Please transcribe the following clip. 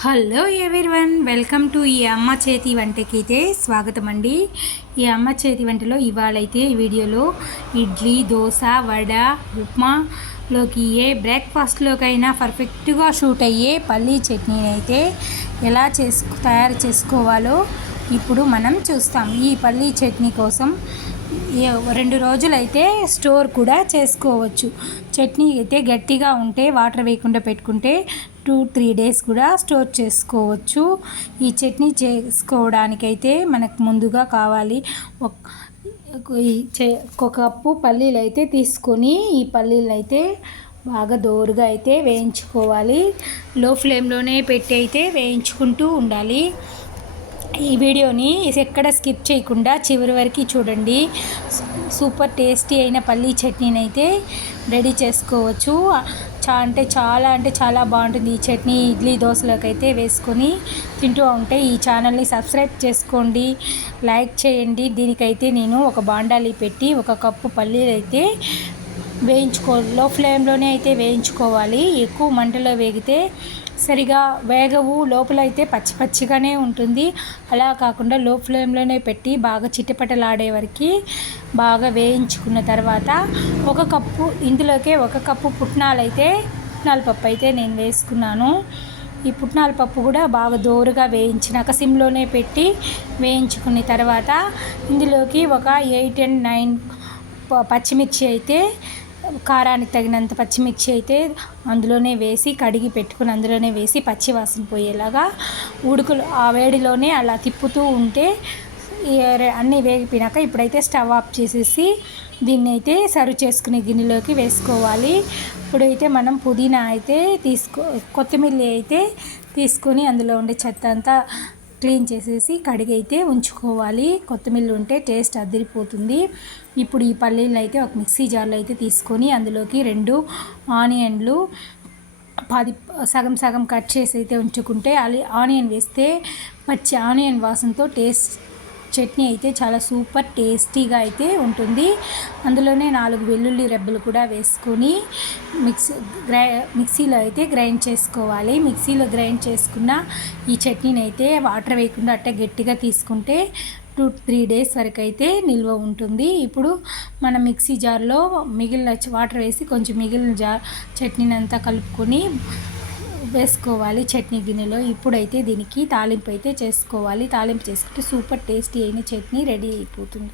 Hello one welcome to ఈ అమ్మ చేతి వంటకి అయితే స్వాగతం అండి ఈ అమ్మ చేతి వంటలో ఇవాళైతే వీడియోలో ఇడ్లీ దోశ వడ ఉప్మాలోకి ఏ బ్రేక్ఫాస్ట్లోకైనా పర్ఫెక్ట్గా షూట్ అయ్యే పల్లీ చట్నీని అయితే ఎలా చేసుకు తయారు చేసుకోవాలో ఇప్పుడు మనం చూస్తాం. ఈ పల్లీ చట్నీ కోసం రెండు రోజులైతే స్టోర్ కూడా చేసుకోవచ్చు. చట్నీ అయితే గట్టిగా ఉంటే వాటర్ వేయకుండా పెట్టుకుంటే టూ త్రీ డేస్ కూడా స్టోర్ చేసుకోవచ్చు. ఈ చట్నీ చేసుకోవడానికైతే మనకు ముందుగా కావాలి. ఒక కప్పు పల్లీలు అయితే తీసుకొని ఈ పల్లీలు అయితే బాగా దోరుగా అయితే వేయించుకోవాలి. లో ఫ్లేమ్లోనే పెట్టి అయితే వేయించుకుంటూ ఉండాలి. ఈ వీడియోని ఎక్కడ స్కిప్ చేయకుండా చివరి వరకు చూడండి. సూపర్ టేస్టీ అయిన పల్లీ చట్నీని అయితే రెడీ చేసుకోవచ్చు. చా అంటే చాలా అంటే చాలా బాగుంటుంది ఈ చట్నీ. ఇడ్లీ దోశలోకి అయితే వేసుకొని తింటూ ఉంటే ఈ ఛానల్ని సబ్స్క్రైబ్ చేసుకోండి. లైక్ చేయండి. దీనికైతే నేను ఒక బాండాలి పెట్టి ఒక కప్పు పల్లీలు అయితే వేయించుకో లో ఫ్లేమ్లోనే అయితే వేయించుకోవాలి. ఎక్కువ మంటలో వేగితే సరిగా వేగవు లోపల అయితే పచ్చి పచ్చిగానే ఉంటుంది. అలా కాకుండా లో ఫ్లేమ్లోనే పెట్టి బాగా చిట్టపటలాడే వరకు బాగా వేయించుకున్న తర్వాత ఒక కప్పు ఇందులోకే ఒక కప్పు పుట్నాలు అయితే పుట్నాల పప్పు అయితే నేను వేసుకున్నాను. ఈ పుట్నాల పప్పు కూడా బాగా దోరుగా వేయించినాక సిమ్లోనే పెట్టి వేయించుకున్న తర్వాత ఇందులోకి ఒక ఎయిట్ అండ్ నైన్ పచ్చిమిర్చి అయితే కారానికి తగినంత పచ్చిమిర్చి అయితే అందులోనే వేసి కడిగి పెట్టుకుని అందులోనే వేసి పచ్చి వాసన పోయేలాగా ఉడుకులు ఆ వేడిలోనే అలా తిప్పుతూ ఉంటే అన్నీ వేగిపోయినాక ఇప్పుడైతే స్టవ్ ఆఫ్ చేసేసి దీన్ని అయితే సర్వ్ చేసుకునే గిన్నెలోకి వేసుకోవాలి. ఇప్పుడైతే మనం పుదీనా అయితే తీసుకో కొత్తిమీర అయితే తీసుకొని అందులో ఉండే చెత్త అంతా క్లీన్ చేసేసి కడిగి అయితే ఉంచుకోవాలి. కొత్తిమీర ఉంటే టేస్ట్ అదిరిపోతుంది. ఇప్పుడు ఈ పల్లీలు అయితే ఒక మిక్సీ జార్లో అయితే తీసుకొని అందులోకి రెండు ఆనియన్లు పది సగం సగం కట్ చేసి అయితే ఉంచుకుంటే ఆనియన్ వేస్తే పచ్చి ఆనియన్ వాసనతో టేస్ట్ చట్నీ అయితే చాలా సూపర్ టేస్టీగా అయితే ఉంటుంది. అందులోనే నాలుగు వెల్లుల్లి రెబ్బలు కూడా వేసుకొని మిక్సీ గ్రై మిక్సీలో అయితే గ్రైండ్ చేసుకోవాలి. మిక్సీలో గ్రైండ్ చేసుకున్న ఈ చట్నీని అయితే వాటర్ వేయకుండా అట్టే గట్టిగా తీసుకుంటే టూ త్రీ డేస్ వరకు అయితే నిల్వ ఉంటుంది. ఇప్పుడు మన మిక్సీ జార్లో మిగిలిన వాటర్ వేసి కొంచెం మిగిలిన జార్ చట్నీని అంతా కలుపుకొని వేసుకోవాలి చట్నీ గిన్నెలో. ఇప్పుడైతే దీనికి తాలింపు అయితే చేసుకోవాలి. తాలింపు చేసుకుంటే సూపర్ టేస్టీ అయిన చట్నీ రెడీ అయిపోతుంది.